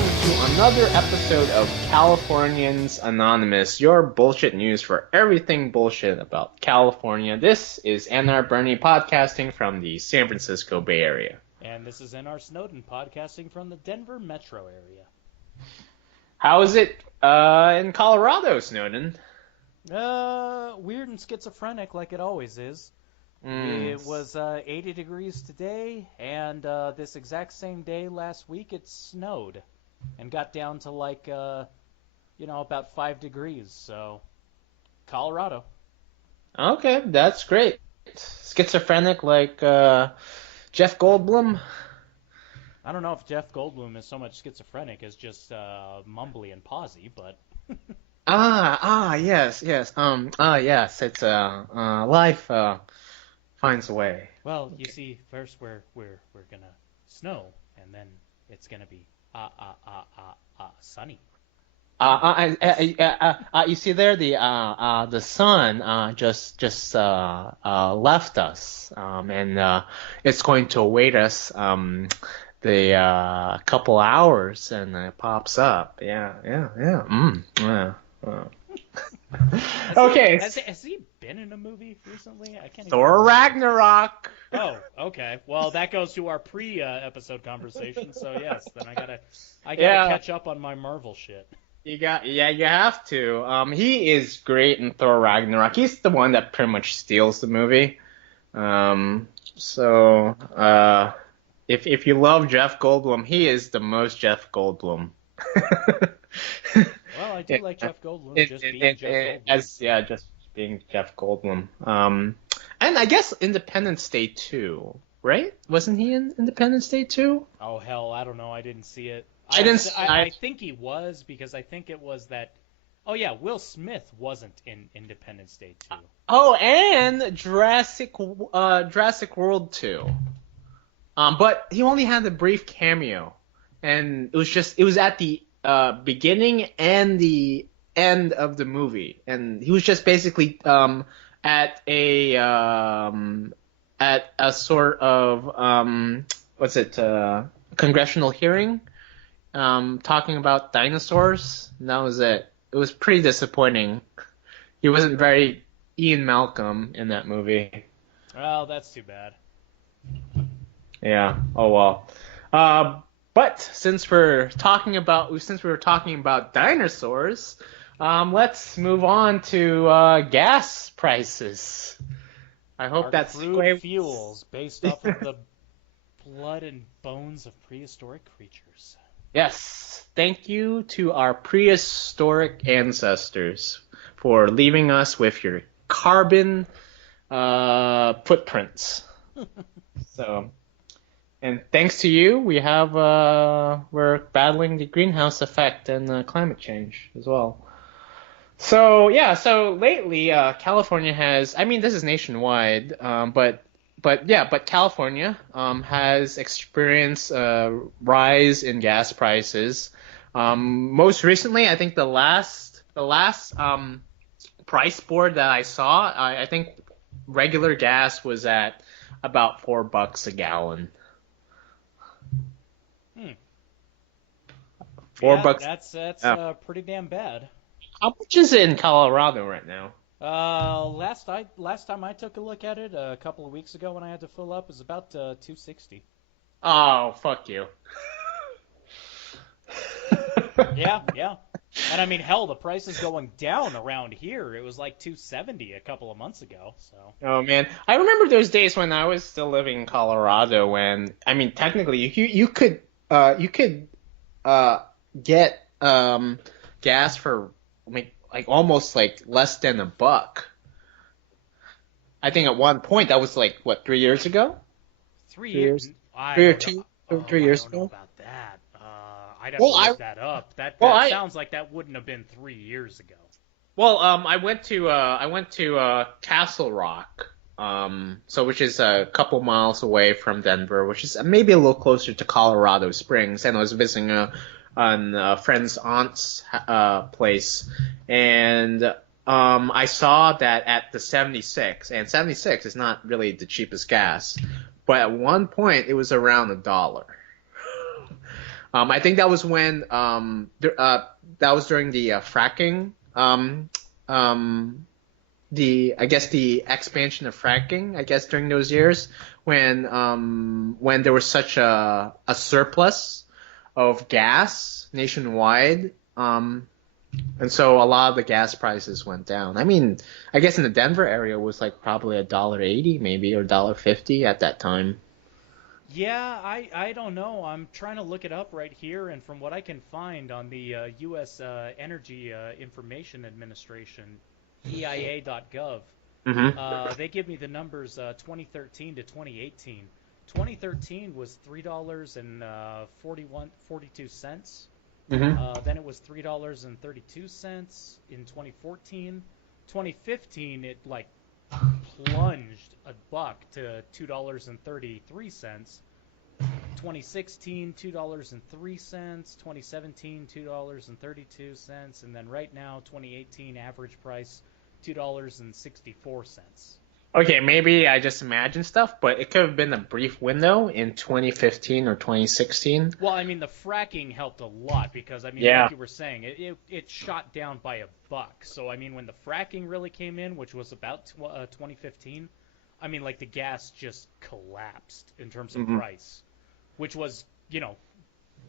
welcome to another episode of Californians Anonymous, your bullshit news for everything bullshit about California. This is NR Bernie podcasting from the San Francisco Bay Area. And this is NR Snowden podcasting from the Denver metro area. How is it in Colorado, Snowden? Weird and schizophrenic like it always is. It was 80 degrees today, and this exact same day last week it snowed and got down to like, about 5 degrees. So, Colorado. Okay, that's great. Schizophrenic like Jeff Goldblum? I don't know if Jeff Goldblum is so much schizophrenic as just mumbly and pausy, but... Yes. Yes, it's life finds a way. Well, you see, first we're gonna snow, and then it's gonna be sunny. You see there, the sun just left us, and it's going to await us the couple hours, and it pops up. Yeah. Okay. Has he been in a movie recently? I can't. Thor Ragnarok. Oh, okay. Well, that goes to our pre-episode conversation. So yes, then I gotta catch up on my Marvel shit. You have to. He is great in Thor Ragnarok. He's the one that pretty much steals the movie. If you love Jeff Goldblum, he is the most Jeff Goldblum. Well, I do like Jeff Goldblum, just being Jeff Goldblum. And I guess Independence Day 2, right? Wasn't he in Independence Day 2? Oh, hell, I don't know. I didn't see it. I think he was, because I think it was that... Oh, yeah, Will Smith wasn't in Independence Day 2. Oh, and Jurassic World 2. But he only had a brief cameo. And it was at the beginning and the end of the movie, and he was just basically at a sort of congressional hearing, talking about dinosaurs, and that was it. It was pretty disappointing. He wasn't very Ian Malcolm in that movie. Well, that's too bad. Yeah. Oh well. But since we were talking about dinosaurs, let's move on to gas prices. I hope Our that's crude fuels based off of the blood and bones of prehistoric creatures. Yes. Thank you to our prehistoric ancestors for leaving us with your carbon footprints. So. And thanks to you, we're battling the greenhouse effect and climate change as well. So lately, California has, this is nationwide, but California has experienced a rise in gas prices. Most recently, I think the last price board that I saw, I think regular gas was at about $4 a gallon. $4. That's pretty damn bad. How much is it in Colorado right now? Last time I took a look at it a couple of weeks ago when I had to fill up, it was about $2.60. Oh, fuck you. Yeah. And I mean, hell, the price is going down around here. It was like $2.70 a couple of months ago. So. Oh man, I remember those days when I was still living in Colorado. When technically you could get gas for like almost like less than $1. I think at one point that was like what, 3 years ago? 3 years? 3 or 2 or 3 years ago. I don't know about that. I'd have to look that up. That sounds like that wouldn't have been 3 years ago. Well, I went to Castle Rock, which is a couple miles away from Denver, which is maybe a little closer to Colorado Springs, and I was visiting a friend's aunt's place, and I saw that at the 76, and 76 is not really the cheapest gas, but at one point it was around $1. I think that was when that was during the fracking. Um, I guess the expansion of fracking. I guess during those years when there was such a surplus of gas nationwide. And so a lot of the gas prices went down. I mean, I guess in the Denver area it was like probably $1.80 maybe or $1.50 at that time. Yeah, I don't know. I'm trying to look it up right here, and from what I can find on the U.S. Energy Information Administration, EIA.gov, Hmm. they give me the numbers 2013 to 2018. 2013 was $3.42. Hmm. Then it was $3.32 in 2014. 2015, it like plunged a buck to $2.33. 2016, $2.03. 2017, $2.32. And then right now, 2018 average price, $2.64. Okay, maybe I just imagined stuff, but it could have been a brief window in 2015 or 2016. Well, I mean, the fracking helped a lot because, I mean, like Yeah. you were saying, it shot down by a buck. So, I mean, when the fracking really came in, which was about 2015, I mean, like the gas just collapsed in terms of Hmm. price, which was,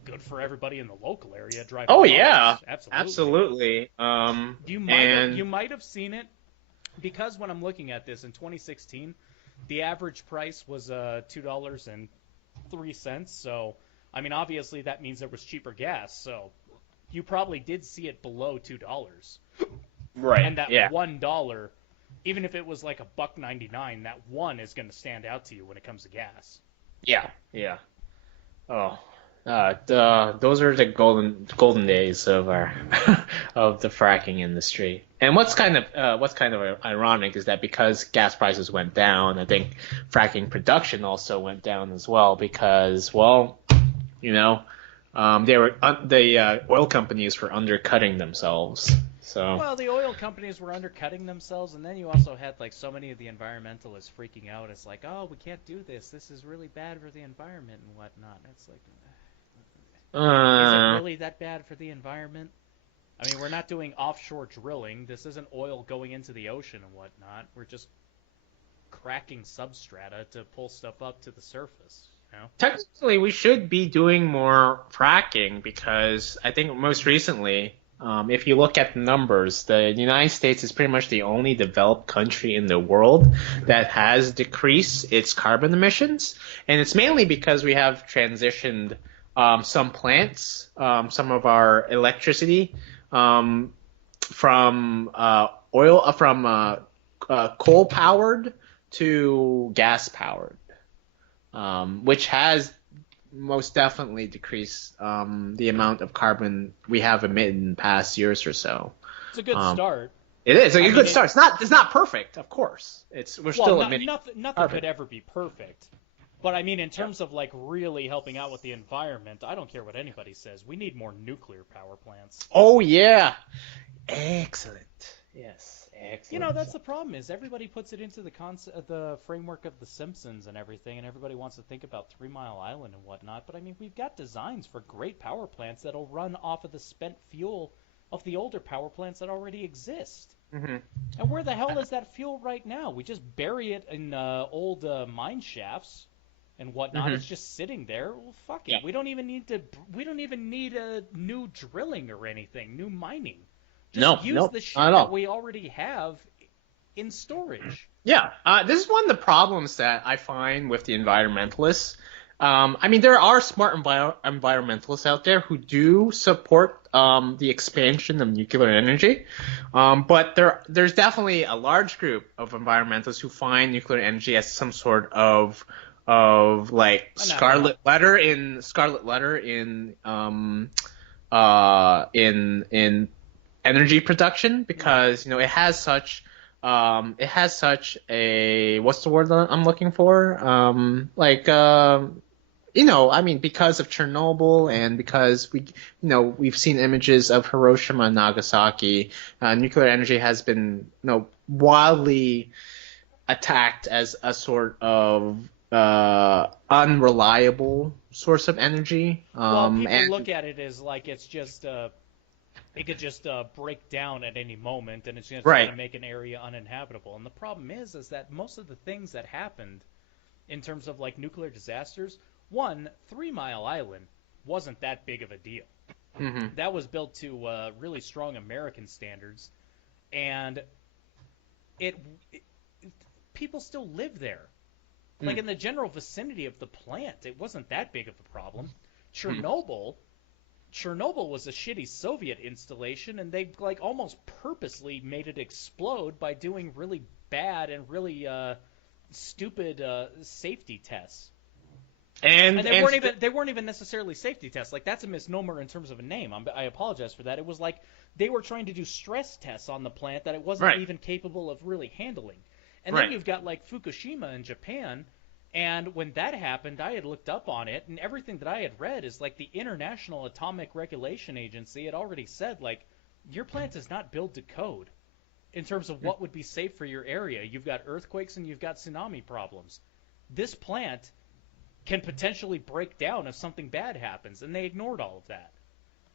good for everybody in the local area driving Oh yeah, cars. Absolutely. absolutely. You And might have seen it because when I'm looking at this in 2016, the average price was $2.03. So, I mean, obviously that means there was cheaper gas. So you probably did see it below $2. right, And that yeah, $1, even if it was like a buck 99, that one is going to stand out to you when it comes to gas. yeah, yeah. Oh, those are the golden days of our of the fracking industry. And what's kind of ironic is that because gas prices went down, I think fracking production also went down as well because, well, you know, the oil companies were undercutting themselves. So, Well, the oil companies were undercutting themselves, and then you also had like so many of the environmentalists freaking out. It's like, oh, we can't do this. This is really bad for the environment and whatnot. And it's like, is it uh, really that bad for the environment? I mean, we're not doing offshore drilling. This isn't oil going into the ocean and whatnot. We're just cracking substrata to pull stuff up to the surface. You know? technically, we should be doing more fracking because I think most recently, if you look at the numbers, the United States is pretty much the only developed country in the world that has decreased its carbon emissions. And it's mainly because we have transitioned some plants, some of our electricity um, from coal powered to gas powered, which has most definitely decreased the amount of carbon we have emitted in the past years or so. It's a good Um, start. it is like I a mean, good start. It's not perfect, of course. We're well, still emitting nothing carbon. could ever be perfect. But I mean, in terms of like really helping out with the environment, I don't care what anybody says. We need more nuclear power plants. Oh yeah, excellent. Yes, excellent. That's the problem is everybody puts it into the framework of The Simpsons and everything, and everybody wants to think about 3 Mile Island and whatnot. But I mean, we've got designs for great power plants that'll run off of the spent fuel of the older power plants that already exist. Hmm. And where the hell is that fuel right now? We just bury it in old mine shafts and whatnot. Hmm. It's just sitting there. Well, fuck Yeah. it. We don't even need to. We don't even need a new drilling or anything, new mining. Just No, use no, the not at shit that all. we already have in storage. Yeah, this is one of the problems that I find with the environmentalists. I mean, there are smart environmentalists out there who do support the expansion of nuclear energy, but there's definitely a large group of environmentalists who find nuclear energy as some sort of like Anathema. scarlet letter in energy production Right. because it has such a what's the word that I'm looking for? I mean, because of Chernobyl and because we've seen images of Hiroshima and Nagasaki, nuclear energy has been, wildly attacked as a sort of unreliable source of energy. Well, people And look at it as like it's just it could just break down at any moment, and it's just going right. to make an area uninhabitable. And the problem is that most of the things that happened in terms of like nuclear disasters, one, 3 Mile Island wasn't that big of a deal. Hmm. That was built to really strong American standards, and it, it people still live there. Like Mm. in the general vicinity of the plant, it wasn't that big of a problem. Mm. Chernobyl Chernobyl was a shitty Soviet installation, and they like almost purposely made it explode by doing really bad and really stupid safety tests. And And they weren't even necessarily safety tests. Like that's a misnomer in terms of a name. I apologize for that. It was like they were trying to do stress tests on the plant that it wasn't right, even capable of really handling. And then right. you've got like Fukushima in Japan, and when that happened, I had looked up on it, and everything that I had read is like the International Atomic Regulation Agency had already said like your plant is not built to code in terms of what would be safe for your area. You've got earthquakes and you've got tsunami problems. This plant can potentially break down if something bad happens, and they ignored all of that.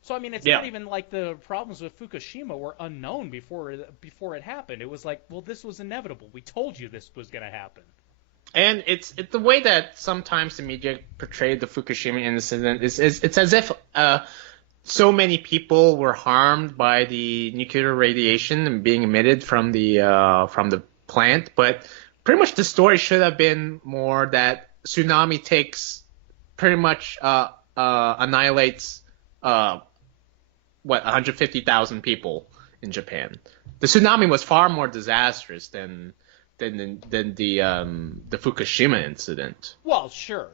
So I mean, it's not Yeah. even like the problems with Fukushima were unknown before it happened. It was like, well, this was inevitable. We told you this was going to happen. And it's the way that sometimes the media portrayed the Fukushima incident is it's as if so many people were harmed by the nuclear radiation and being emitted from the plant, but pretty much the story should have been more that tsunami takes pretty much annihilates uh, 150,000 people in Japan. The tsunami was far more disastrous than the Fukushima incident. Well, sure.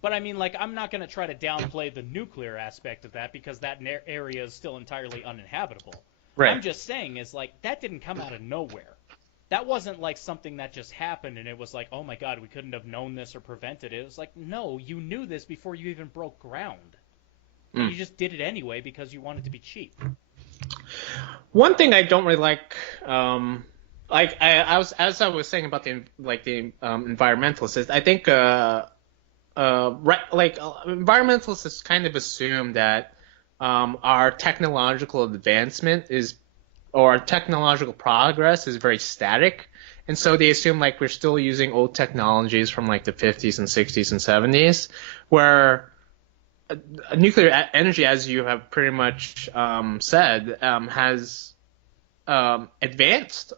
But I mean, like, I'm not going to try to downplay the nuclear aspect of that because that area is still entirely uninhabitable. I'm Right. just saying is like that didn't come out of nowhere. That wasn't like something that just happened and it was like, oh my God, we couldn't have known this or prevented it. It was like, no, you knew this before you even broke ground. And Mm. you just did it anyway because you wanted to be cheap. One thing I don't really like I was as I was saying about the environmentalists, is I think environmentalists kind of assume that our technological advancement is or our technological progress is very static. And so they assume like we're still using old technologies from like the 50s and 60s and 70s, where nuclear energy, as you have pretty much said, has advanced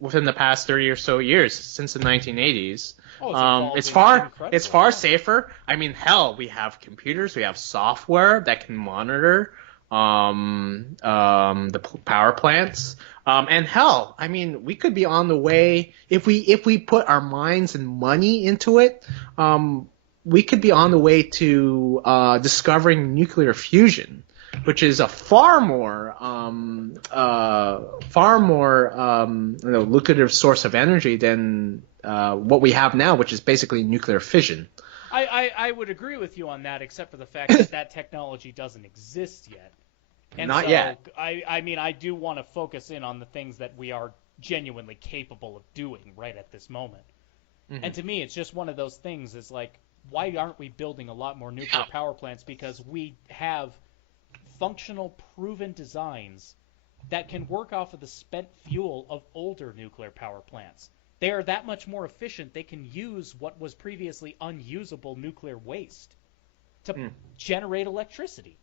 within the past 30 or so years since the 1980s. Oh, it's evolved It's incredibly, far yeah. safer. I mean, hell, we have computers, we have software that can monitor the power plants. And hell, I mean, we could be on the way if we put our minds and money into it. We could be on the way to discovering nuclear fusion, which is a far more lucrative source of energy than what we have now, which is basically nuclear fission. I would agree with you on that, except for the fact that that technology doesn't exist yet. And Not so, yet. I mean, I do want to focus in on the things that we are genuinely capable of doing right at this moment. And Hmm. to me, it's just one of those things. Is like, why aren't we building a lot more nuclear Yeah. power plants? Because we have functional, proven designs that can work off of the spent fuel of older nuclear power plants. They are that much more efficient. They can use what was previously unusable nuclear waste to Mm. generate electricity.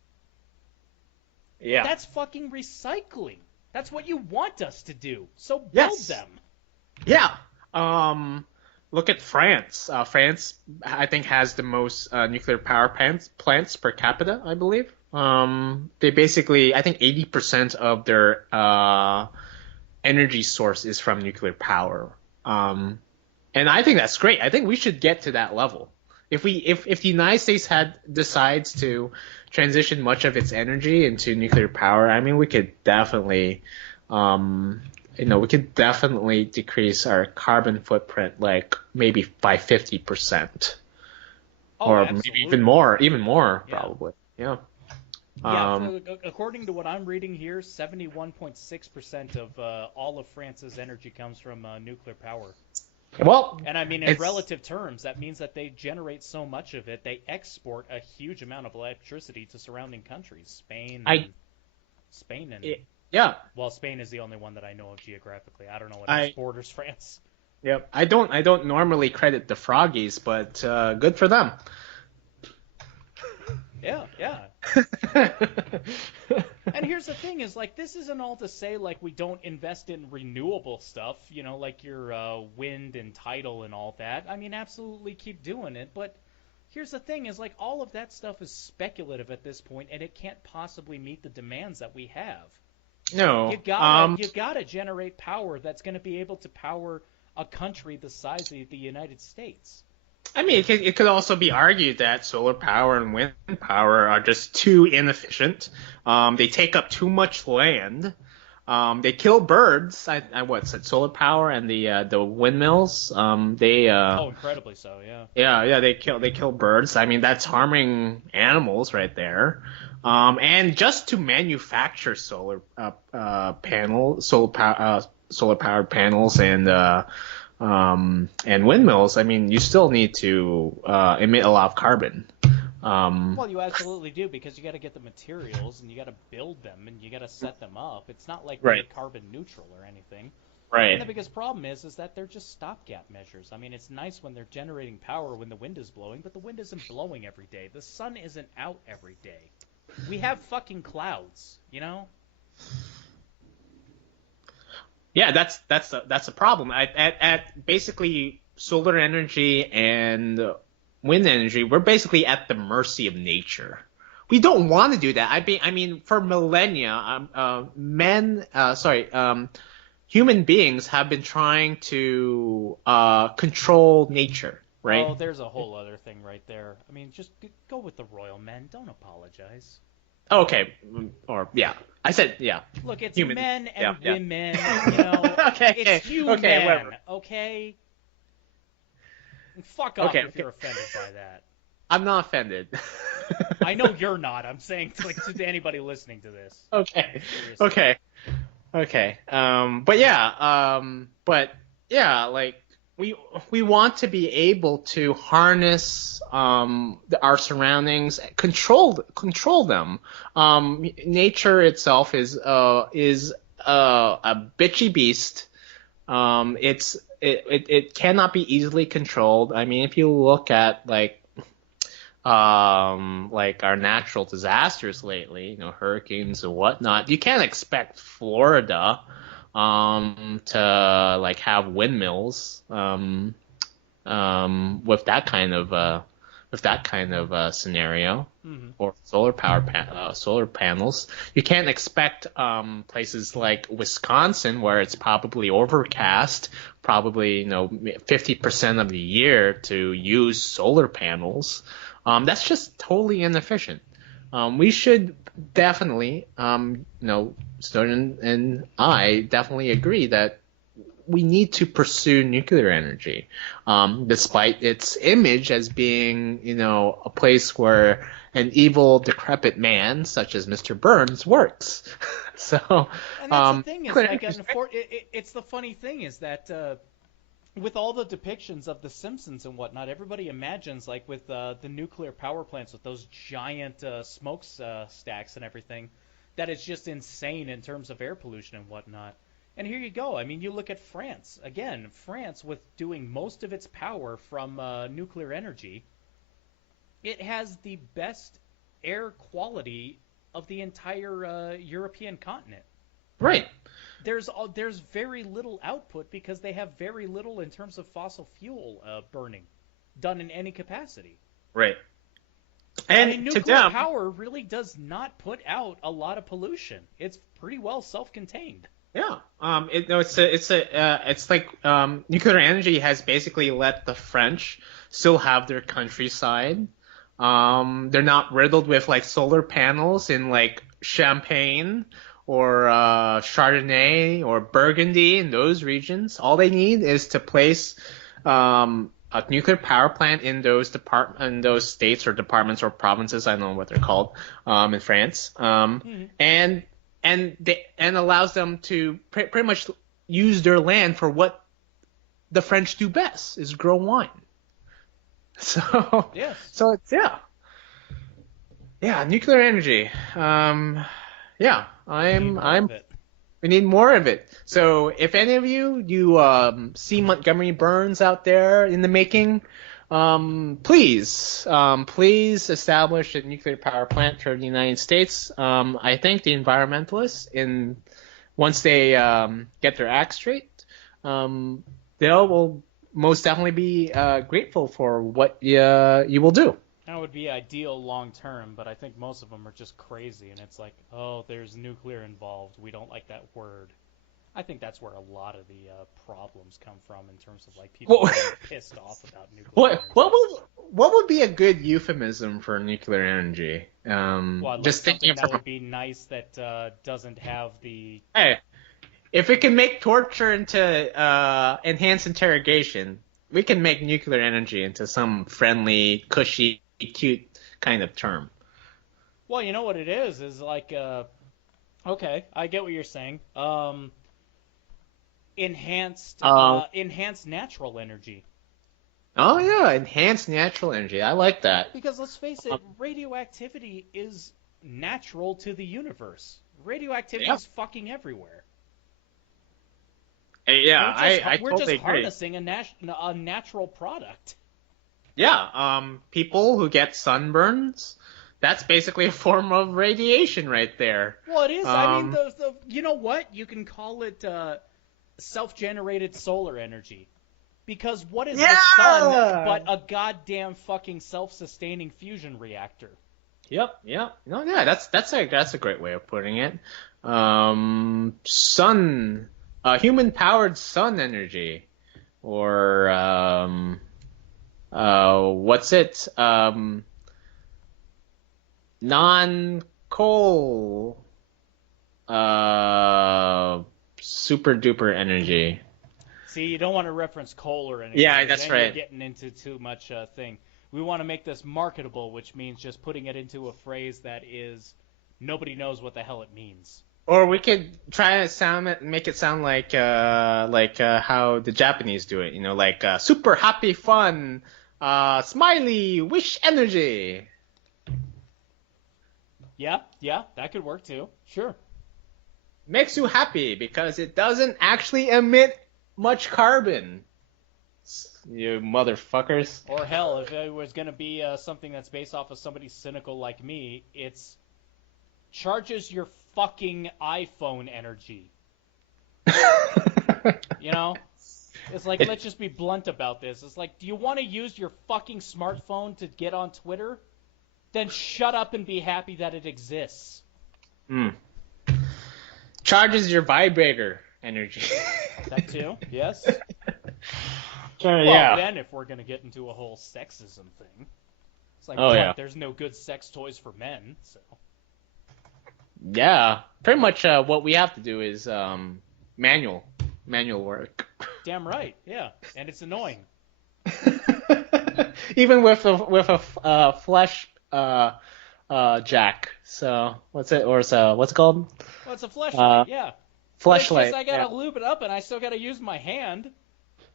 Yeah. That's fucking recycling. That's what you want us to do. So build Yes. them. Yeah. Look at France. France, I think, has the most nuclear power plants per capita, I believe. They basically, I think, 80% of their energy source is from nuclear power. Um, and I think that's great. I think we should get to that level. If the United States had decides to transition much of its energy into nuclear power, I mean, we could definitely, um, we could definitely decrease our carbon footprint like maybe by 50%, Oh, or maybe absolutely. even more Yeah. probably. Yeah. Yeah, Um, according to what I'm reading here, 71.6% of all of France's energy comes from nuclear power. Well, And I mean, in it's relative terms, that means that they generate so much of it, they export a huge amount of electricity to surrounding countries, I Spain and it, yeah. well, Spain is the only one that I know of geographically. I don't know what else I borders France. Yep. I don't normally credit the Froggies, but good for them. Yeah, yeah. And here's the thing is like this isn't all to say like we don't invest in renewable stuff, like your wind and tidal and all that. I mean, absolutely keep doing it, but here's the thing is like all of that stuff is speculative at this point and it can't possibly meet the demands that we have. You No. gotta you gotta generate power that's going to be able to power a country the size of the United States. I mean, it could also be argued that solar power and wind power are just too inefficient. They take up too much land. They kill birds. I what said solar power and the windmills. They Oh, incredibly so, yeah. yeah, they kill birds. I mean, that's harming animals right there. And just to manufacture solar powered panels and windmills, I mean, you still need to emit a lot of carbon. Well, you absolutely do because you got to get the materials and you got to build them and you got to set them up. It's not like they're Right, carbon neutral or anything. And the right. biggest problem is that they're just stopgap measures. I mean, it's nice when they're generating power when the wind is blowing, but the wind isn't blowing every day. The sun isn't out every day. We have fucking clouds, you know? Yeah, that's a problem. At basically solar energy and wind energy, we're basically at the mercy of nature. We don't want to do that. I mean, for millennia, human beings have been trying to control nature, right? Oh, there's a whole other thing right there. I mean, just go with the royal men. Don't apologize. Okay, or yeah, I said yeah, Look, it's human. men Yeah, and yeah. women, you know. Okay, It's okay, human, whatever. okay? And fuck off Okay, if okay. you're offended by that. I'm not offended. I know you're not. I'm saying to anybody listening to this. Okay, Seriously. okay. Okay. But yeah, like we we want to be able to harness our surroundings, control them. Nature itself is a bitchy beast. It cannot be easily controlled. I mean, if you look at like our natural disasters lately, hurricanes and whatnot. You can't expect Florida, to like have windmills, with that kind of scenario, Hmm. or solar panels. You can't expect places like Wisconsin, where it's probably overcast, probably 50% of the year, to use solar panels. That's just totally inefficient. We should definitely, Stone and I definitely agree that we need to pursue nuclear energy, despite its image as being, a place where an evil, decrepit man such as Mr. Burns works. So, And that's the thing is nuclear like, energy is great. it's the funny thing is that with all the depictions of The Simpsons and whatnot, everybody imagines like with the nuclear power plants with those giant stacks and everything, that it's just insane in terms of air pollution and whatnot. And here you go. I mean, you look at France again. France, with doing most of its power from nuclear energy, it has the best air quality of the entire European continent. Right, There's very little output because they have very little in terms of fossil fuel burning done in any capacity. right. I mean, And to nuclear them, power really does not put out a lot of pollution. It's pretty well self-contained. yeah. No, it's like nuclear energy has basically let the French still have their countryside. They're not riddled with like solar panels in like Champagne or Chardonnay or Burgundy in those regions. All they need is to place a nuclear power plant in those states or departments or provinces. I don't know what they're called, in France. Hmm. And allows them to pretty much use their land for what the French do best is grow wine. So, Yes. so it's yeah, nuclear energy. Yeah, We need more I'm of it. we need more of it. So if any of you see Montgomery Burns out there in the making, please establish a nuclear power plant for the United States. I think the environmentalists, once they get their act straight, they will most definitely be grateful for what you will do. That would be ideal long term, but I think most of them are just crazy, and it's like, oh, there's nuclear involved. We don't like that word. I think that's where a lot of the problems come from in terms of like people Well, getting pissed off about nuclear what energy. what would what would be a good euphemism for nuclear energy? Well, like Just thinking something that from would be nice that doesn't have the. hey, if we can make torture into enhanced interrogation, we can make nuclear energy into some friendly, cushy, cute kind of term. Well, you know what it is like, okay, I get what you're saying. Um, Enhanced natural energy. oh yeah, enhanced natural energy. I like that. Because let's face it, Um, radioactivity is natural to the universe. Radioactivity yeah, is fucking everywhere. yeah, I We're just totally agree. harnessing a natural product. Yeah, people who get sunburns, that's basically a form of radiation right there. Well, it is. I mean, Um, the you know what? You can call it self-generated solar energy. Because what is the sun yeah. but a goddamn fucking self-sustaining fusion reactor? Yep. No, yeah, that's a great way of putting it. Sun, human powered sun energy, or what's it? Non-coal, super duper energy. See, you don't want to reference coal or anything, Yeah, because that's then you're right. getting into too much thing. We want to make this marketable, which means just putting it into a phrase that is nobody knows what the hell it means. Or we could try to make it sound like how the Japanese do it, like super happy fun, smiley wish energy. Yeah, that could work too. Sure. Makes you happy because it doesn't actually emit much carbon. You motherfuckers. Or hell, if it was going to be something that's based off of somebody cynical like me, it's charges your fucking iPhone energy. You know? It's like, let's just be blunt about this. It's like, do you want to use your fucking smartphone to get on Twitter? Then shut up and be happy that it exists. Mm. Charges your vibrator energy. That too, yes. Sure, Well, yeah. then if we're going to get into a whole sexism thing, it's like, Oh what? yeah. There's no good sex toys for men, so. Yeah. Pretty much what we have to do is manual work. Damn right, yeah. And it's annoying. Even with a flesh jack. So what's it called? Well, it's a Uh, fleshlight, yeah. But it's just fleshlight. I Yeah. gotta lube it up and I still gotta use my hand.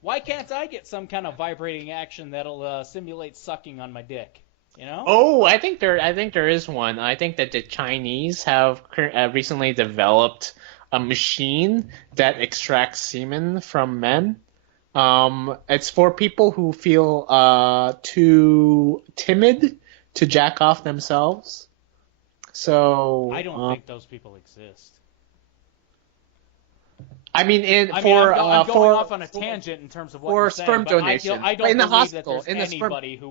Why can't I get some kind of vibrating action that'll simulate sucking on my dick? You know? Oh, I think there is one. I think that the Chinese have recently developed a machine that extracts semen from men. It's for people who feel too timid to jack off themselves. So, I don't think those people exist. I mean, I mean, I'm going off on a tangent in terms of what for you're sperm saying, but donation. I But don't in the believe that hospital, there's in the sperm. anybody who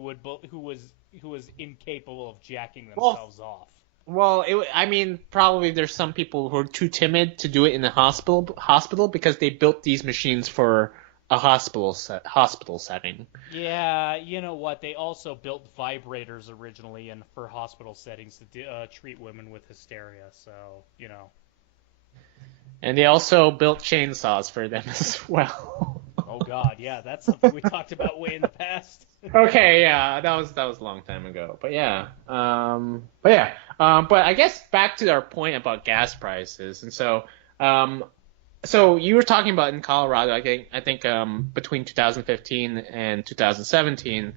was incapable of jacking Well, themselves off. Well, I mean, probably there's some people who are too timid to do it in the hospital because they built these machines for a hospital setting. Yeah, you know what? They also built vibrators originally and for hospital settings to treat women with hysteria. So, you know. And they also built chainsaws for them as well. Oh God, yeah, that's something we talked about way in the past. Okay, yeah, that was a long time ago. But I guess back to our point about gas prices. And so, So you were talking about in Colorado, I think between 2015 and 2017,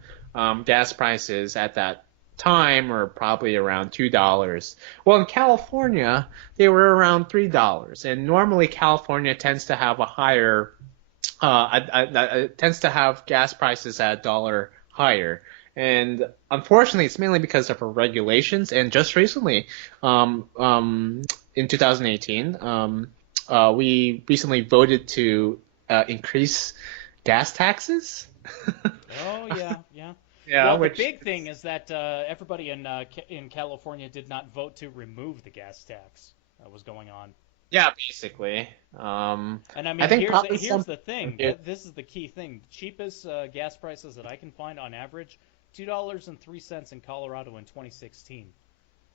gas prices at that time were probably around $2. Well, in California, they were around $3, and normally California tends to have a higher, tends to have gas prices at a dollar higher. And unfortunately, it's mainly because of our regulations. And just recently, in 2018, we recently voted to increase gas taxes. Oh yeah, yeah. Yeah, Well, the which big thing is that everybody in California did not vote to remove the gas tax that was going on. yeah, basically. And I I mean, think probably here's some. the thing. This is the key thing. The cheapest gas prices that I can find on average, $2.03 in Colorado in 2016.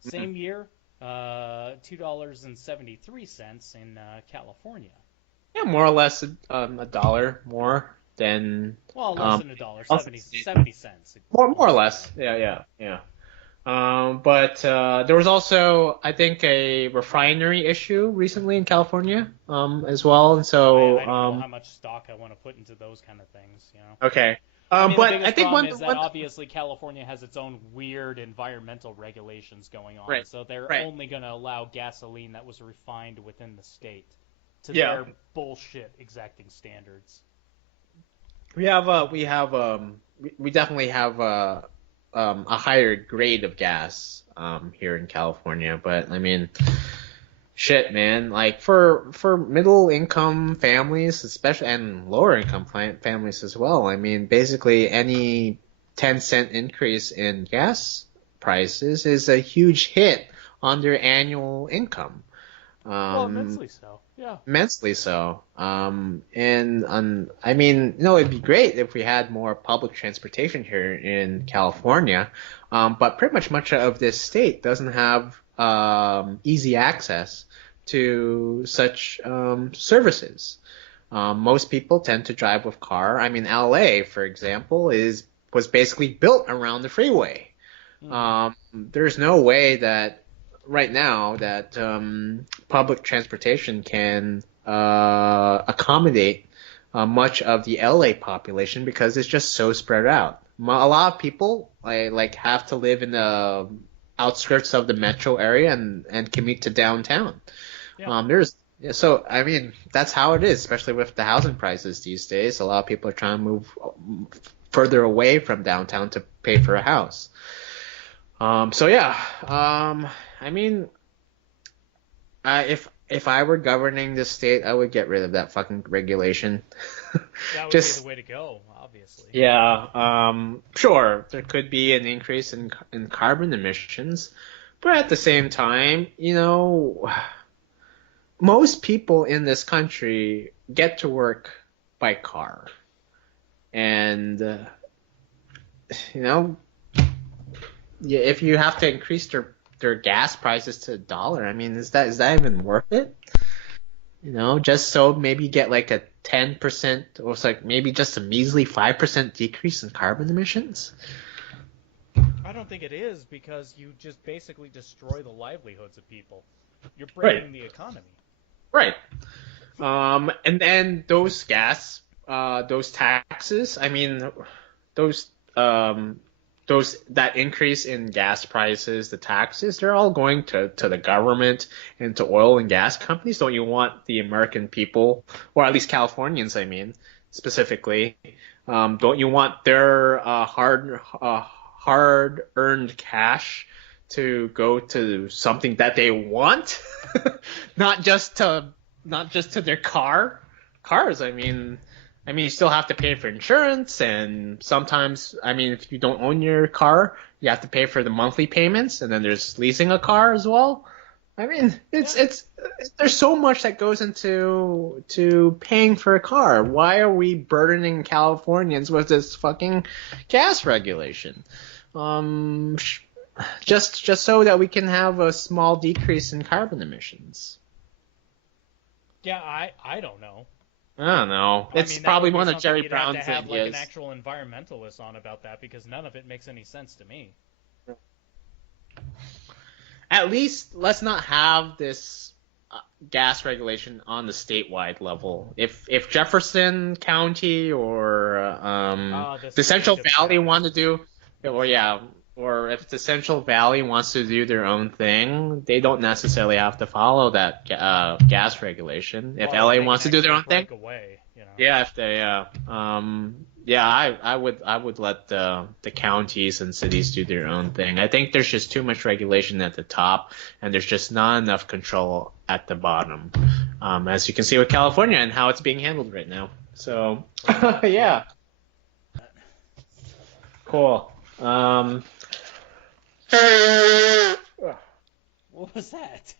Mhm. Same year, $2.73 in California. Yeah, more or less a dollar more than Well, less um, than a dollar, else in the 70, state. 70 cents More or almost. less. Yeah, yeah, yeah. But there was also, I think, a refinery issue recently in California, as well. And so, I don't know how much stock I want to put into those kind of things, you know. okay. I mean, the But I biggest think problem one, is that one, obviously California has its own weird environmental regulations going on, right, so they're right, only going to allow gasoline that was refined within the state to yeah. their bullshit exacting standards. We definitely have a higher grade of gas, here in California. But I mean, shit, man. Like for middle income families, especially, and lower income families as well. I mean, basically any 10-cent increase in gas prices is a huge hit on their annual income. Well, Um, immensely so. Yeah. immensely so. I mean, it'd be great if we had more public transportation here in California. But pretty much of this state doesn't have easy access to such services. Most people tend to drive with car. I mean, LA, for example, is was basically built around the freeway. Hmm. There's no way that right now that public transportation can accommodate much of the LA population because it's just so spread out. A lot of people like have to live in the outskirts of the metro area and commute to downtown. Yeah. There's yeah, so I mean that's how it is, especially with the housing prices these days. A lot of people are trying to move further away from downtown to pay for a house. So yeah, I mean, if I were governing this state, I would get rid of that fucking regulation. That would be the Just way to go, obviously. yeah, sure, there could be an increase in carbon emissions, but at the same time, most people in this country get to work by car, and you know, yeah, if you have to increase their gas prices to a dollar, I mean, is that even worth it? Just so maybe get like a 10% or it's like maybe just a measly 5% decrease in carbon emissions? I don't think it is because you just basically destroy the livelihoods of people. You're Right. breaking the economy. Right. And then those taxes, I mean, those, um, that increase in gas prices, the taxes, they're all going to the government and to oil and gas companies. Don't you want the American people, or at least Californians, I mean, specifically, don't you want their hard-earned cash to go to something that they want, not just to their cars? I mean, you still have to pay for insurance, and sometimes, I mean, if you don't own your car, you have to pay for the monthly payments, and then there's leasing a car as well. I mean, Yeah. it's there's so much that goes into paying for a car. Why are we burdening Californians with this fucking gas regulation? Um, just so that we can have a small decrease in carbon emissions. Yeah, I don't know. I don't know. I It's mean, that probably would be one of something Jerry you'd have to Brown's have like an ideas. actual environmentalist on about that because none of it makes any sense to me. At least let's not have this. gas regulation on the statewide level. If Jefferson County or The the Central state of Valley want to Jefferson. do, or yeah, or if the Central Valley wants to do their own thing, they don't necessarily have to follow that gas regulation. If Well, LA they can wants to do their actually own thing, break away. yeah, if they yeah, I would let the counties and cities do their own thing. I think there's just too much regulation at the top, and there's just not enough control at the bottom, as you can see with California and how it's being handled right now. So, Pretty much, yeah. yeah, cool. Um, that What was that?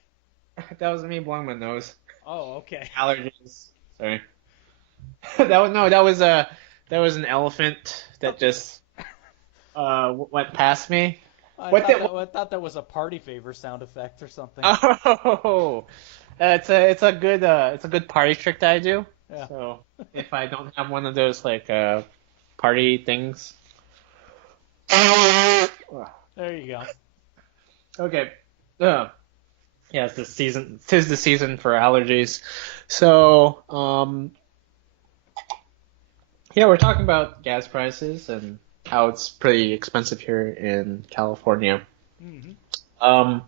was me blowing my nose. Oh, okay. Allergies. Sorry. That was no, that was an elephant that just went past me. What the? I thought that was a party favor sound effect or something. Oh, it's a good party trick that I do. Yeah. So if I don't have one of those like party things. There you go. Okay. Uh, yeah, it's the season. Tis the season for allergies. So yeah, we're talking about gas prices and how it's pretty expensive here in California. Hmm. Um,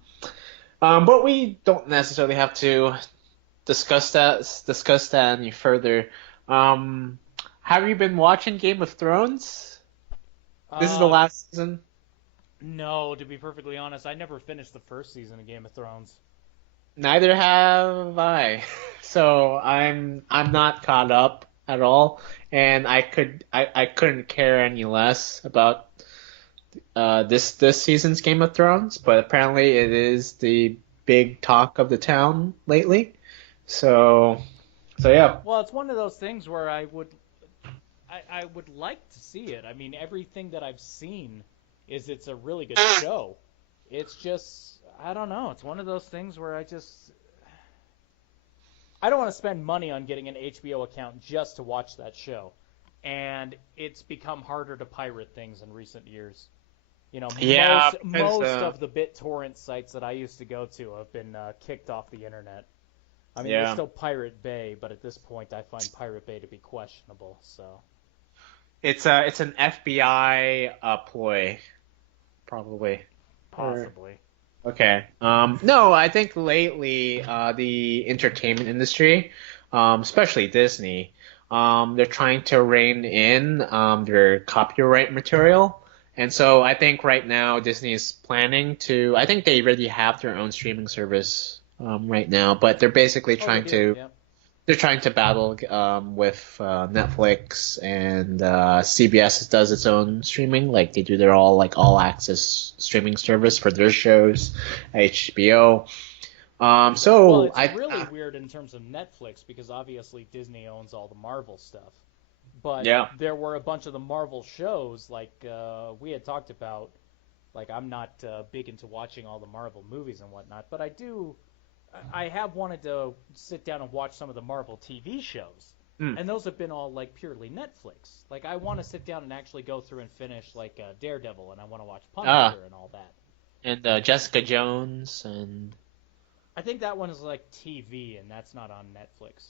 but we don't necessarily have to discuss that any further. Um, have you been watching Game of Thrones? This is the Uh, last season. no, to be perfectly honest, I never finished the first season of Game of Thrones. Neither have I. So I'm not caught up at all, and I couldn't care any less about this season's Game of Thrones, but apparently it is the big talk of the town lately. So yeah. Well, it's one of those things where I would like to see it. I mean, everything that I've seen is it's a really good show. It's just I don't know. It's one of those things where I don't want to spend money on getting an HBO account just to watch that show. And it's become harder to pirate things in recent years. You know, Yeah, because most of the BitTorrent sites that I used to go to have been kicked off the internet. I mean, there's yeah, still Pirate Bay, but at this point, I find Pirate Bay to be questionable. So it's an FBI ploy probably. Or possibly. okay. No, I think lately the entertainment industry, especially Disney, they're trying to rein in their copyright material. And so I think right now Disney is planning to, I think they already have their own streaming service right now, but they're basically Oh, they trying do. to Yeah. they're trying to battle with Netflix and CBS does its own streaming. Like they do their all access streaming service for their shows, HBO. Well, So it's I really weird in terms of Netflix because obviously Disney owns all the Marvel stuff. But yeah there were a bunch of the Marvel shows, like we had talked about. Like I'm not big into watching all the Marvel movies and whatnot, but I do. I have wanted to sit down and watch some of the Marvel TV shows, mm, and those have been all like purely Netflix. Like I want to sit down and actually go through and finish like Daredevil, and I want to watch ah Punisher and all that. and Jessica Jones and I think that one is like TV, and that's not on Netflix.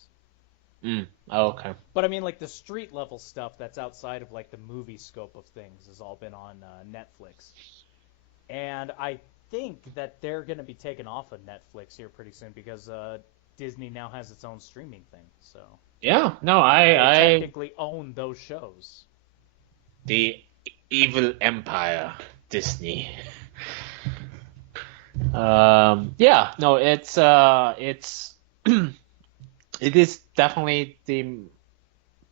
oh, okay. But I mean, like the street level stuff that's outside of like the movie scope of things has all been on Netflix. And I think that they're going to be taken off of Netflix here pretty soon because Disney now has its own streaming thing. So Yeah, no, they I technically own those shows. the evil empire Disney. Yeah, no, it's it is definitely the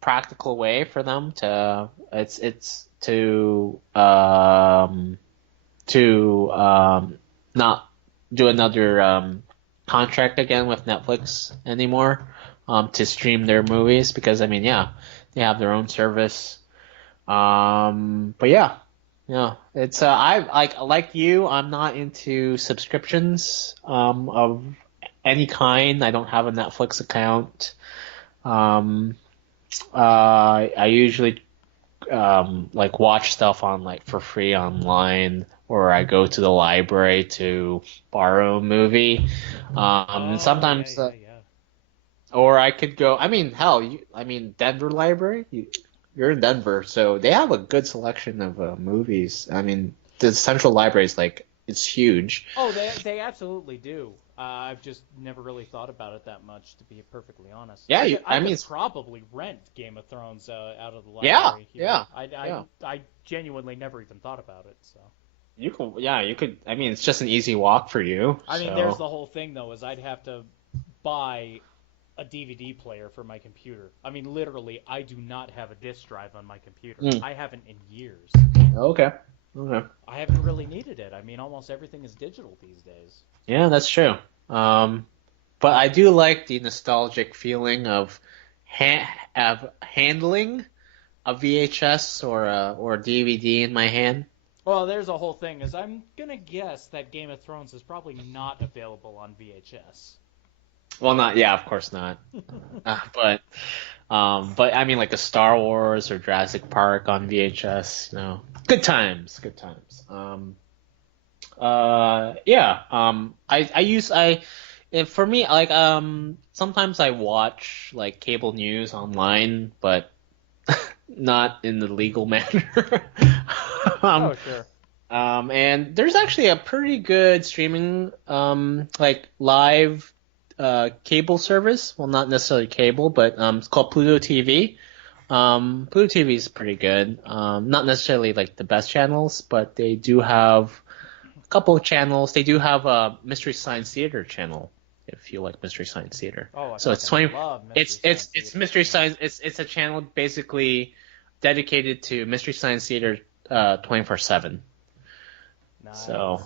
practical way for them to it's to not do another contract again with Netflix anymore to stream their movies because I mean yeah they have their own service but yeah it's I like you I'm not into subscriptions of any kind I don't have a Netflix account um I usually like watch stuff on like for free online or I go to the library to borrow a movie. Oh, yeah, Sometimes, yeah, yeah. or I could go. I mean, hell, I mean, Denver Library. You're in Denver, so they have a good selection of movies. I mean, the Central Library is like it's huge. Oh, they absolutely do. I've just never really thought about it that much, to be perfectly honest. Yeah, I I mean, could probably rent Game of Thrones out of the yeah, library here. yeah, yeah. I genuinely never even thought about it. So You could, yeah, you could. I mean, it's just an easy walk for you. I mean, there's So, the whole thing though, is I'd have to buy a DVD player for my computer. I mean, literally, I do not have a disk drive on my computer. mm, I haven't in years. okay, okay. I haven't really needed it. I mean, almost everything is digital these days. Yeah, that's true. Um, but I do like the nostalgic feeling of handling a VHS or DVD in my hand. Well, there's a whole thing. Is I'm gonna guess that Game of Thrones is probably not available on VHS. Well, not yeah, of course not. But I mean like a Star Wars or Jurassic Park on VHS. Good times, good times. Yeah. And for me, like sometimes I watch like cable news online, but not in the legal manner. Oh, um, sure. and there's actually a pretty good streaming, like live, cable service. Well, not necessarily cable, but it's called Pluto TV. Pluto TV is pretty good. Not necessarily like the best channels, but they do have a couple of channels. They do have a Mystery Science Theater channel if you like Mystery Science Theater. Oh, I So it's fucking 20. love Mystery It's Science it's Theater. Mystery Science. It's a channel basically dedicated to Mystery Science Theater 24/7. So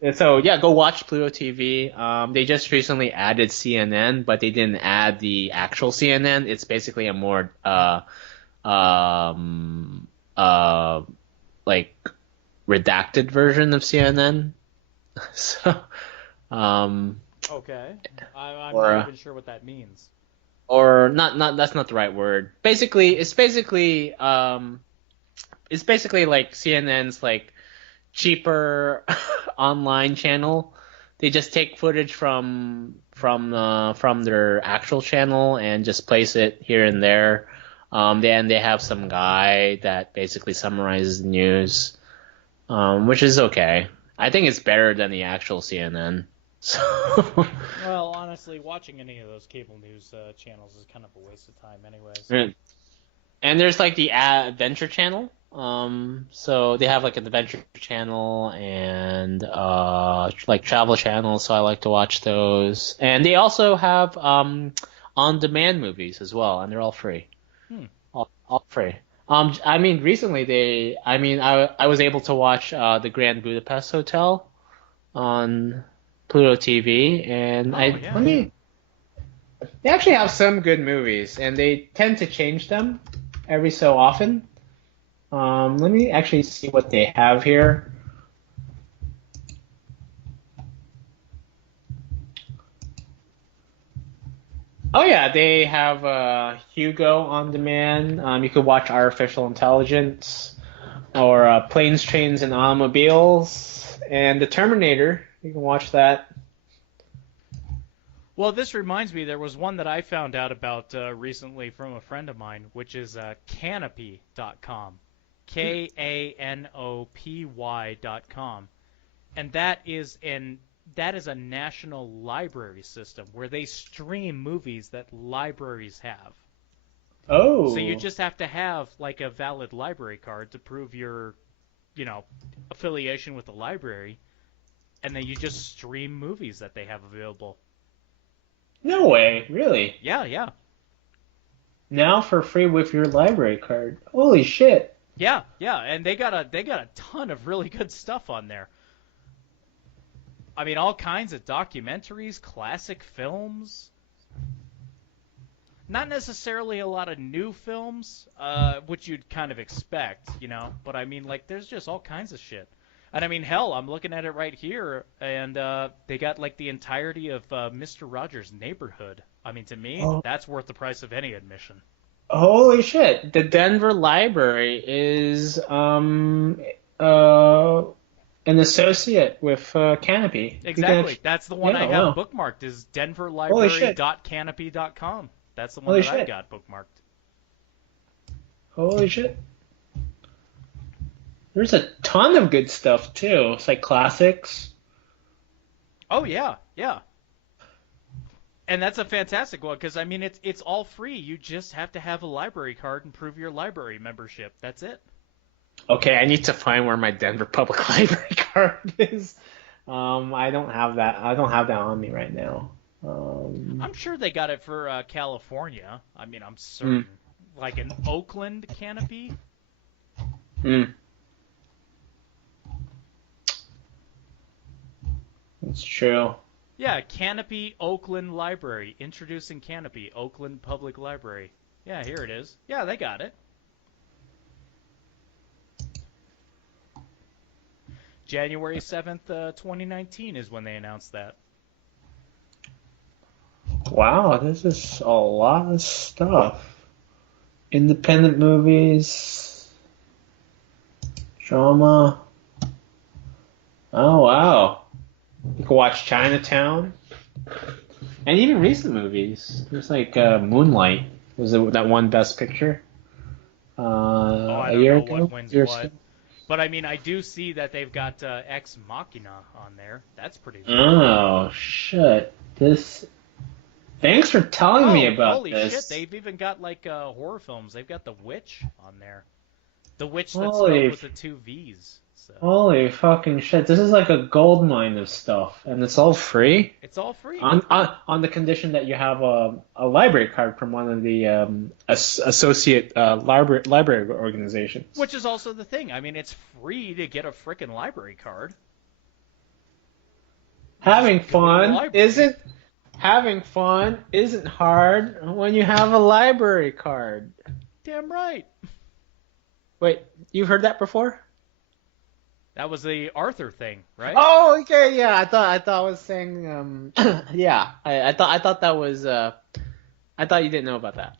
Nice. so yeah, go watch Pluto TV. They just recently added CNN, but they didn't add the actual CNN. It's basically a more um uh like redacted version of CNN. So um Okay. I'm or not even sure what that means. or not that's not the right word. Basically, it's basically like CNN's like cheaper online channel. They just take footage from their actual channel and just place it here and there. Then they have some guy that basically summarizes the news, which is okay. I think it's better than the actual CNN. So, Well, honestly, watching any of those cable news channels is kind of a waste of time, anyways. and there's like the adventure channel. So they have like an adventure channel and like travel channels. So I like to watch those. And they also have on-demand movies as well, and they're all free. Hmm. All free. I mean, recently I was able to watch the Grand Budapest Hotel on Pluto TV, and Oh, I yeah, let yeah. me. They actually have some good movies, and they tend to change them every so often. Let me actually see what they have here. Oh yeah, they have Hugo on demand. You could watch Artificial Intelligence or Planes, Trains, and Automobiles, and The Terminator. You can watch that. Well, this reminds me, there was one that I found out about recently from a friend of mine, which is Canopy.com. Kanopy.com. And that is a national library system where they stream movies that libraries have. So you Oh, just have to have like a valid library card to prove your, you know, affiliation with the library, and then you just stream movies that they have available. no way, really? Yeah, yeah. Now for free with your library card. Holy shit. Yeah, yeah, and they got a ton of really good stuff on there. I mean, all kinds of documentaries, classic films. Not necessarily a lot of new films, which you'd kind of expect, you know. But I mean, like, there's just all kinds of shit. And I mean, hell, I'm looking at it right here, and they got like the entirety of Mr. Rogers' Neighborhood. I mean, to me, Oh, that's worth the price of any admission. holy shit. The Denver Library is uh an associate with Canopy. You can Exactly. actually, That's the one I yeah, have wow. bookmarked is Holy shit. denverlibrary.canopy.com. That's the one Holy that I've shit. got bookmarked. Holy shit. There's a ton of good stuff too. It's like classics. Oh yeah, yeah. And that's a fantastic one because I mean it's all free. You just have to have a library card and prove your library membership. That's it. Okay, I need to find where my Denver Public Library card is. I don't have that. I don't have that on me right now. Um, I'm sure they got it for California. I mean, I'm mm, certain. Like an Oakland canopy. mm, that's true. Yeah, Canopy Oakland Library. Introducing Canopy Oakland Public Library. Yeah, here it is. Yeah, they got it. January 7th, 2019 is when they announced that. Wow, this is a lot of stuff. Independent movies, drama. Oh wow. You can watch Chinatown and even recent movies. There's like Moonlight was that one Best Picture Oh, I a don't year know what ago, wins years ago. what. But I mean, I do see that they've got Ex Machina on there. That's pretty good. Oh shit! This. Thanks for telling me Oh, about holy shit! this. They've even got like horror films. They've got The Witch on there. The Witch that's spelled Holy, with the two V's. So holy fucking shit! This is like a gold mine of stuff, and it's all free it's all free. on the condition that you have a library card from one of the associate library organizations. Which is also the thing. I mean, it's free to get a frickin' library card. You just Having go to the fun library. isn't having fun isn't hard when you have a library card. Damn right. Wait, you've heard that before? That was the Arthur thing, right? Oh, okay, yeah. I thought I was saying yeah. I thought that was I thought you didn't know about that.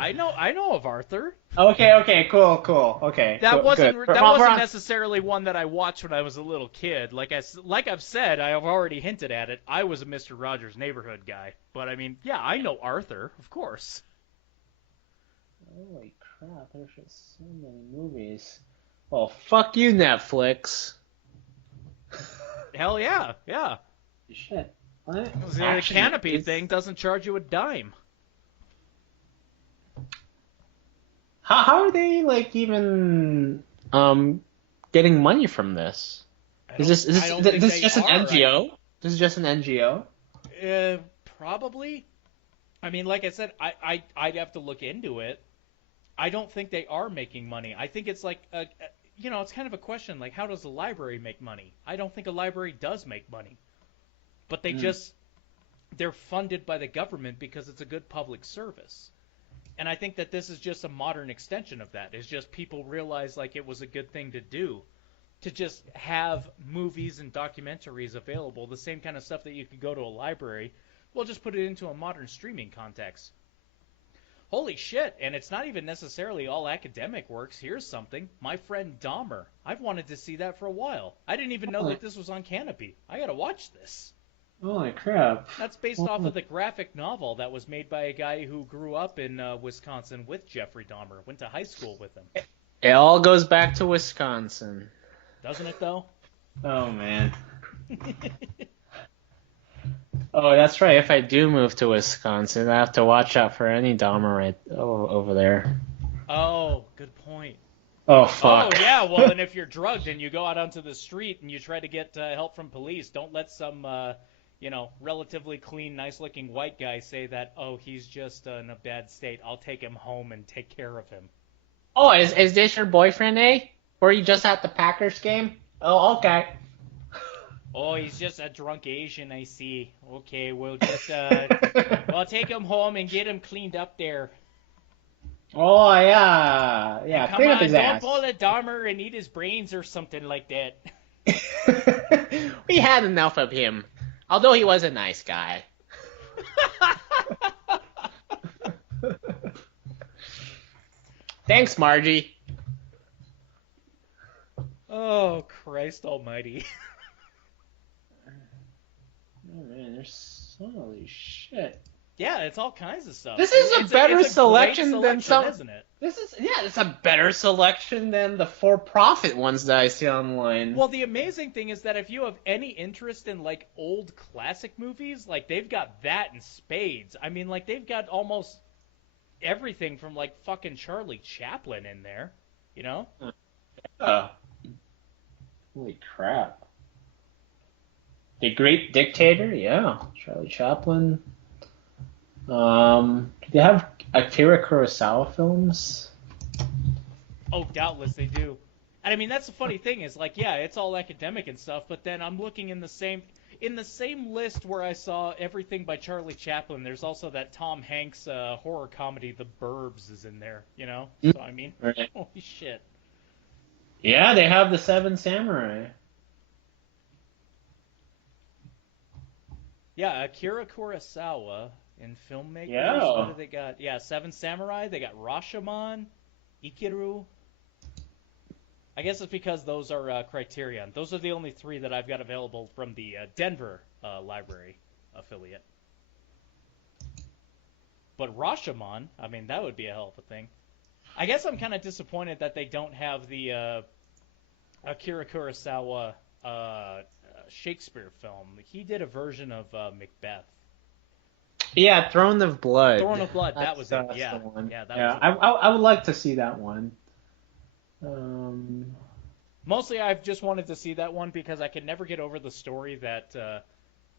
I know of Arthur. Okay, cool. Okay, good. That Well, we're wasn't on. necessarily one that I watched when I was a little kid. Like I've said, I have already hinted at it. I was a Mister Rogers' Neighborhood guy, but I mean, yeah, I know Arthur, of course. Holy crap, there's just so many movies. Well, fuck you, Netflix. Hell yeah, yeah. Shit. What? The Actually, canopy thing doesn't charge you a dime. how are they like even getting money from this? Is this is I this don't is think this they just an are. NGO? This is just an NGO? Probably. I mean, like I said, I'd have to look into it. I don't think they are making money. I think it's like it's kind of a question like how does a library make money? I don't think a library does make money, but Mm. they're funded by the government because it's a good public service. And I think that this is just a modern extension of that. It's just people realize like it was a good thing to do to just have movies and documentaries available, the same kind of stuff that you could go to a library. We'll just put it into a modern streaming context. Holy shit, and it's not even necessarily all academic works. Here's something. My friend Dahmer. I've wanted to see that for a while. I didn't even know Holy, that this was on Canopy. I gotta watch this. holy crap. That's based off of the graphic novel that was made by a guy who grew up in Wisconsin with Jeffrey Dahmer, went to high school with him. It all goes back to Wisconsin. Doesn't it, though? Oh man. Oh, that's right. If I do move to Wisconsin, I have to watch out for any Dahmer over there. Oh, good point. Oh Oh, fuck. yeah, well, and if you're drugged and you go out onto the street and you try to get help from police, don't let some, relatively clean, nice-looking white guy say that, oh, he's just in a bad state. I'll take him home and take care of him. Oh, is this your boyfriend, eh? Or you just at the Packers game? Oh, okay. Oh, he's just a drunk Asian, I see. Okay, we'll just, well, take him home and get him cleaned up there. Oh yeah, And yeah. come Clean up on, his don't ass. pull a Dahmer and eat his brains or something like that. We had enough of him. Although he was a nice guy. Thanks, Margie. Oh, Christ almighty. Oh man, there's holy shit. Yeah, it's all kinds of stuff. This is a better It's a great selection than selection, some. isn't it? This is yeah, it's a better selection than the for-profit ones that I see online. Well, the amazing thing is that if you have any interest in like old classic movies, like they've got that in spades. I mean, like they've got almost everything from like fucking Charlie Chaplin in there, you know? Uh, holy crap. The Great Dictator, yeah, Charlie Chaplin. Do they have Akira Kurosawa films? Oh, doubtless they do. And I mean, that's the funny thing is like, yeah, it's all academic and stuff, but then I'm looking in the same list where I saw everything by Charlie Chaplin. There's also that Tom Hanks horror comedy, The Burbs, is in there. You know, Mm, so I mean, right. holy shit. Yeah, they have the Seven Samurai. Yeah, Akira Kurosawa in filmmakers. What do Yeah. they got? Yeah, Seven Samurai. They got Rashomon, Ikiru. I guess it's because those are Criterion. Those are the only three that I've got available from the Denver library affiliate. But Rashomon, I mean, that would be a hell of a thing. I guess I'm kind of disappointed that they don't have the Akira Kurosawa Shakespeare film. He did a version of Macbeth. Yeah, Throne of Blood. Throne of Blood, that was it. That's the Yeah, one. yeah, that was Yeah, it. I would like to see that one. Um, Mostly, I've just wanted to see that one because I could never get over the story that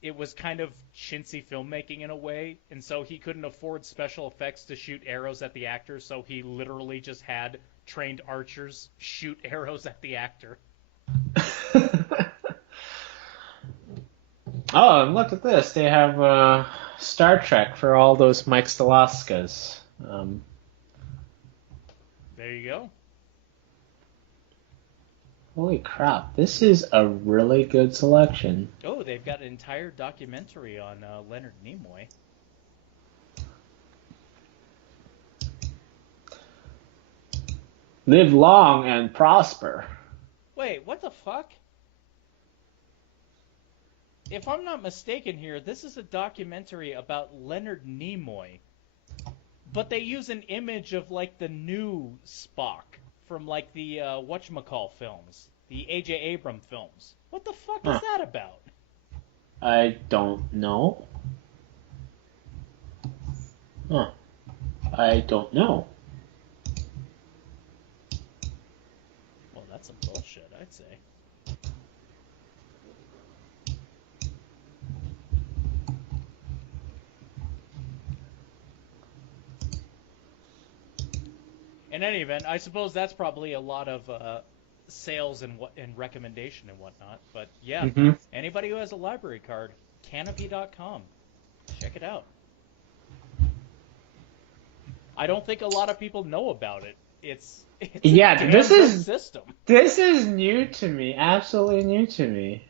it was kind of chintzy filmmaking in a way, and so he couldn't afford special effects to shoot arrows at the actor, so he literally just had trained archers shoot arrows at the actor. Oh, and look at this. They have Star Trek for all those Mike Stolaskas. There you go. Holy crap. This is a really good selection. Oh, they've got an entire documentary on Leonard Nimoy. Live long and prosper. Wait, what the fuck? If I'm not mistaken here, this is a documentary about Leonard Nimoy. But they use an image of like the new Spock from like the whatchamacall films, the A.J. Abram films. What the fuck is Huh. that about? I don't know. Huh. I don't know. Well, that's some bullshit, I'd say. In any event, I suppose that's probably a lot of sales and recommendation and whatnot. But yeah, Mm-hmm. anybody who has a library card, Canopy.com, check it out. I don't think a lot of people know about it. It's a Yeah, damn good system. this is new to me. Absolutely new to me.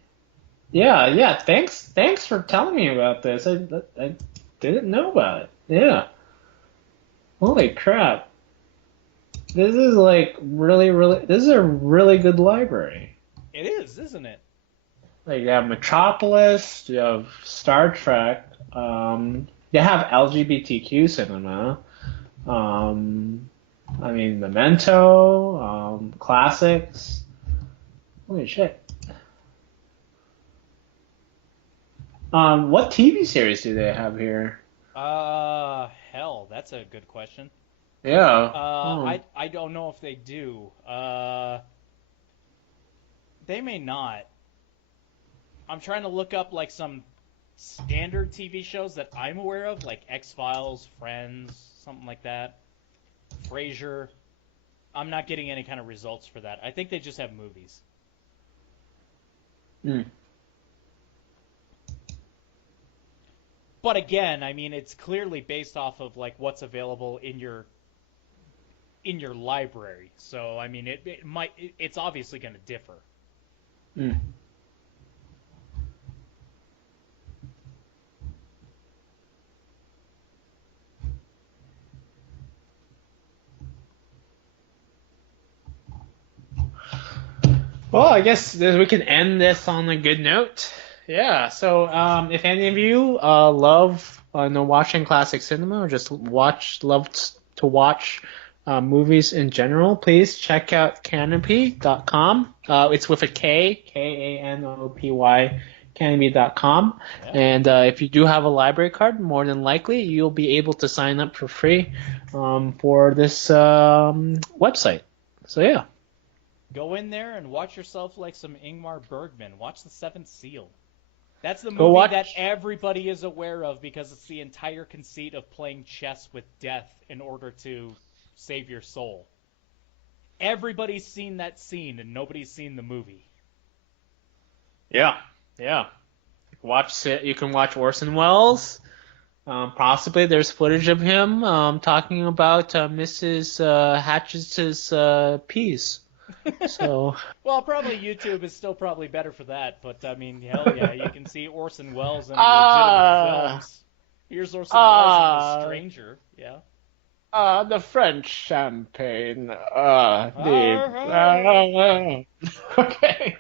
Yeah, yeah. Thanks for telling me about this. I didn't know about it. Yeah. Holy crap. This is like really. This is a really good library. It is, isn't it? Like you have Metropolis, you have Star Trek, you have LGBTQ cinema, I mean Memento, classics. Holy shit. What TV series do they have here? Hell, that's a good question. Yeah. Oh. I don't know if they do. They may not. I'm trying to look up like some standard TV shows that I'm aware of, like X-Files, Friends, something like that. Frasier. I'm not getting any kind of results for that. I think they just have movies. Hmm. But again, I mean, it's clearly based off of like what's available in your library. So I mean, it's obviously going to differ. Hmm. Well, I guess we can end this on a good note. Yeah. So, if any of you love watching classic cinema or just to watch movies in general, please check out Canopy.com. It's with a K-A-N-O-P-Y, Canopy.com. Yeah. And if you do have a library card, more than likely you'll be able to sign up for free for this website. So yeah. Go in there and watch yourself like some Ingmar Bergman. Watch The Seventh Seal. That's the Go movie watch. that everybody is aware of because it's the entire conceit of playing chess with death in order to save your soul. Everybody's seen that scene and nobody's seen the movie. Yeah, yeah. Watch it. You can watch Orson Welles. Possibly there's footage of him talking about Mrs. Hatch's peas. So Well, probably YouTube is still probably better for that, but I mean, hell yeah, you can see Orson Welles in legitimate films. Here's Orson Welles in The Stranger, yeah. The French champagne. Okay.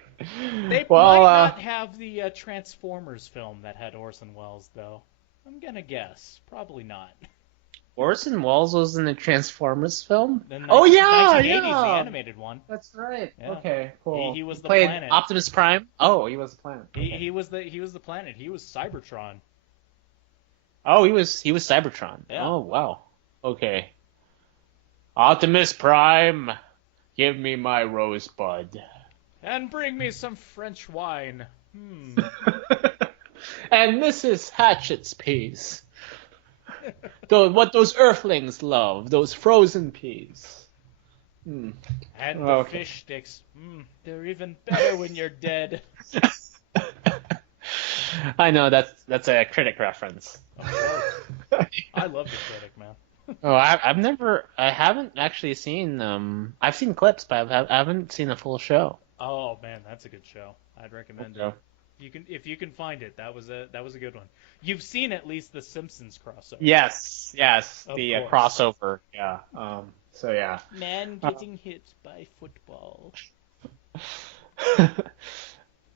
They Well, might not have the Transformers film that had Orson Welles, though. I'm gonna guess. Probably not. Orson Welles was in the Transformers film? The Oh yeah, 1980s, the yeah. animated one. That's right. Yeah. Okay, cool. He was the played planet. Optimus Prime. Oh, he was the planet. Okay. He was the planet. He was Cybertron. Oh, he was Cybertron. Yeah. Oh, wow. Okay. Optimus Prime, give me my rosebud. And bring me some French wine. And Mrs. Hatchet's peas. What those Earthlings love, those frozen peas. And the fish sticks. They're even better when you're dead. I know that's a critic reference. Of course. I love the critic, man. Oh, I haven't actually seen I've seen clips, but I haven't seen a full show. Oh man, that's a good show. I'd recommend it. If you can find it, that was a good one. You've seen at least the Simpsons crossover. Yes, Of the course. crossover. Yeah. So yeah. Man getting hit by football.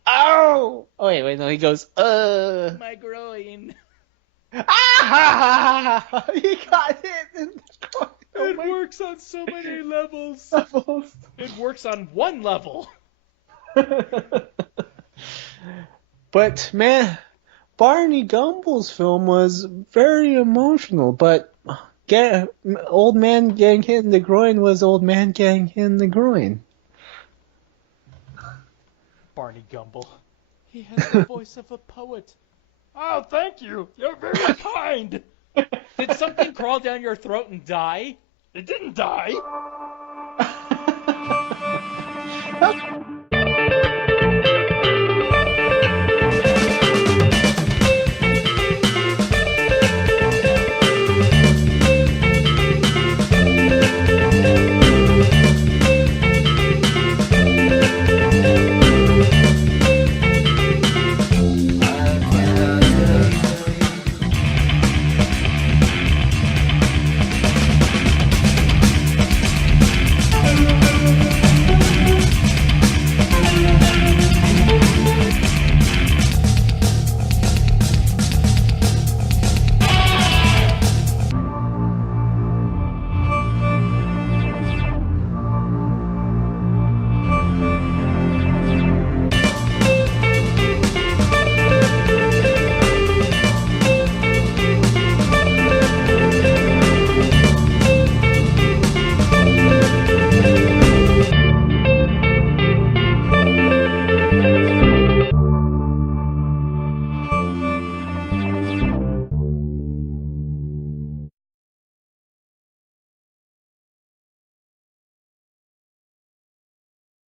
Ow! Oh wait, no, he goes, My groin. Ah! He got hit in the groin. Oh It my works on so many levels. God. It works on one level. But man, Barney Gumbel's film was very emotional, but old man getting hit in the groin was old man getting hit in the groin. Barney Gumble. He has the voice of a poet. Oh, thank you. You're very kind. Did something crawl down your throat and die? It didn't die.